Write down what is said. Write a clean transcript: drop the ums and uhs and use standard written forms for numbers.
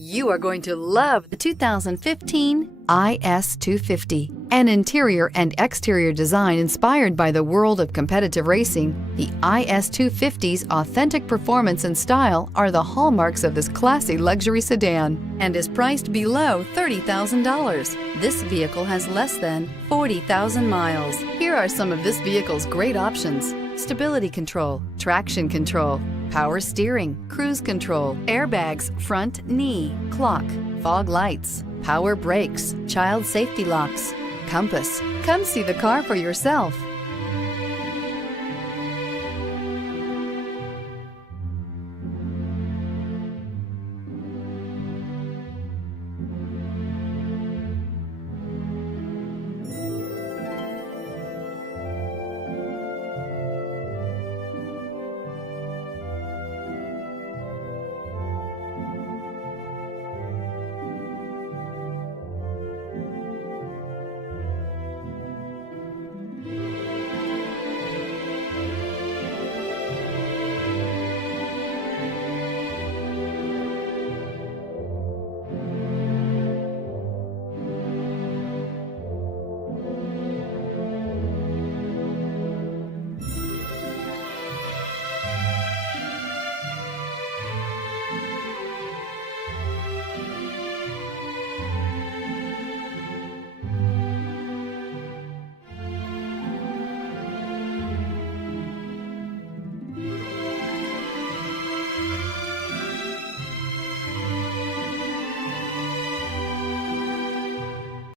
You are going to love the 2015 IS 250. An interior and exterior design inspired by the world of competitive racing, the IS 250's authentic performance and style are the hallmarks of this classy luxury sedan and is priced below $30,000. This vehicle has less than 40,000 miles. Here are some of this vehicle's great options: stability control, traction control, power steering, cruise control, airbags, front knee, clock, fog lights, power brakes, child safety locks, compass. Come see the car for yourself.